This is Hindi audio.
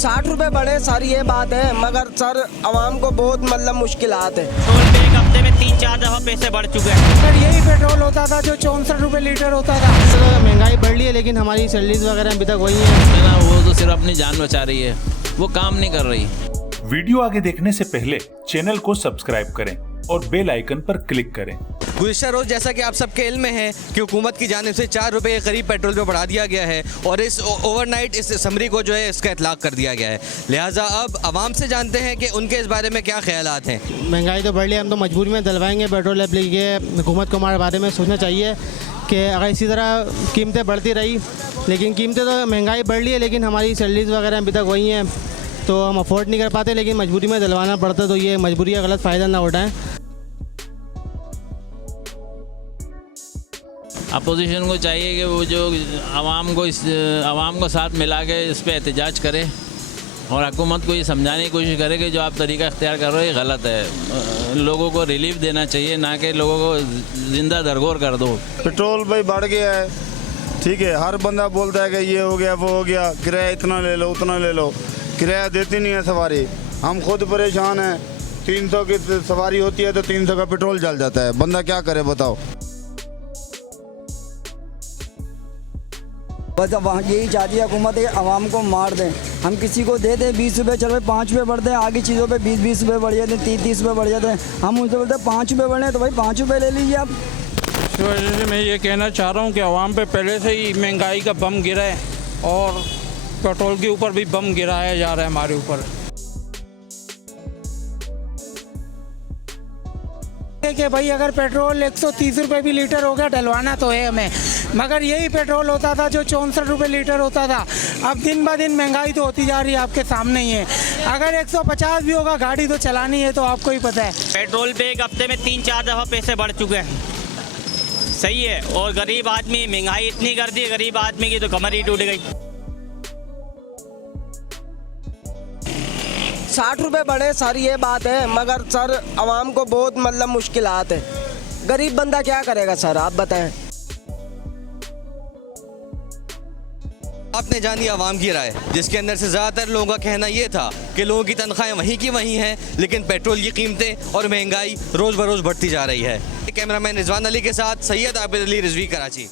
60 रुपए बढ़े सर, ये बात है, मगर सर आवाम को बहुत मतलब मुश्किलात है। पेट्रोल पे एक हफ्ते में 3-4 दफा पैसे बढ़ चुके हैं। सर यही पेट्रोल होता था जो 64 रुपए लीटर होता था। सर महंगाई बढ़ रही है लेकिन हमारी सैलरीज वगैरह अभी तक वही है ना, वो तो सिर्फ अपनी जान बचा रही है, वो काम नहीं कर रही। वीडियो आगे देखने से पहले चैनल को सब्सक्राइब करें और बेल आइकन पर क्लिक करें। गुज़िश्ता रोज़ जैसा कि आप सबके इल्म में है कि हुकूमत की जानिब से 4 रुपये के करीब पेट्रोल पे बढ़ा दिया गया है और इस ओवरनाइट इस असम्बली को जो है इसका इतलाक़ कर दिया गया है। लिहाजा अब आवाम से जानते हैं कि उनके इस बारे में क्या ख्यालात हैं। महंगाई तो बढ़ रही है, हम तो मजबूरी में दिलवाएंगे पेट्रोल। लेकिन हुकूमत को हमारे बारे में सोचना चाहिए कि अगर इसी तरह कीमतें बढ़ती रही, लेकिन कीमतें तो महंगाई बढ़ रही है लेकिन हमारी सैलरीज वगैरह अभी तक वही हैं, तो हम अफोर्ड नहीं कर पाते, लेकिन मजबूरी में दिलवाना पड़ता, तो ये मजबूरी का गलत फ़ायदा ना उठाएं। अपोजिशन को चाहिए कि वो जो आवाम को साथ मिला के इस पर एहतजाज करे और हुकूमत को ये समझाने की कोशिश करे कि जो आप तरीका इख्तियार कर रहे हो ये गलत है। लोगों को रिलीफ देना चाहिए, ना कि लोगों को जिंदा दरगोर कर दो। पेट्रोल भाई बढ़ गया है, ठीक है, हर बंदा बोलता है कि ये हो गया वो हो गया, किराया इतना ले लो उतना ले लो, किराया देती नहीं है सवारी। हम खुद परेशान हैं, 300 की सवारी होती है तो 300 का पेट्रोल जल जाता है, बंदा क्या करे बताओ। बस यही चाहती है हुकूमत है आवाम को मार दें। हम किसी को दे दें 20 रुपये, चलो 5 रुपये बढ़ते हैं, आगे चीज़ों पे 20-20 रुपये बढ़ जाते हैं, 30-30 रुपये बढ़ जाते हैं। हम उनसे बोलते हैं 5 रुपये बढ़े तो भाई 5 रुपये ले लीजिए आप। इस वजह से मैं ये कहना चाह रहा हूँ कि आवाम पे पहले से ही महंगाई का बम गिरा है और पेट्रोल के ऊपर भी बम गिराया जा रहा है हमारे ऊपर। कि भाई अगर पेट्रोल 130 रुपए भी लीटर हो गया, डलवाना तो है हमें, मगर यही पेट्रोल होता था जो 64 रुपए लीटर होता था। अब दिन ब दिन महंगाई तो होती जा रही है, आपके सामने ही है। अगर 150 भी होगा, गाड़ी तो चलानी है, तो आपको ही पता है। पेट्रोल पे एक हफ्ते में 3-4 दफा पैसे बढ़ चुके हैं, सही है। और गरीब आदमी, महंगाई इतनी कर दी गरीब आदमी की तो कमर ही टूट गई। 60 रुपए बढ़े सर, ये बात है, मगर सर आवाम को बहुत मतलब मुश्किलात है। गरीब बंदा क्या करेगा सर, आप बताएं। आपने जानी आवाम की राय, जिसके अंदर से ज़्यादातर लोगों का कहना ये था कि लोगों की तनख्वाहें वहीं की वहीं हैं, लेकिन पेट्रोल की कीमतें और महंगाई रोज़ बरोज़ बढ़ती जा रही है। कैमरामैन रिजवान अली के साथ सैयद आबिद अली, रिजवी, कराची।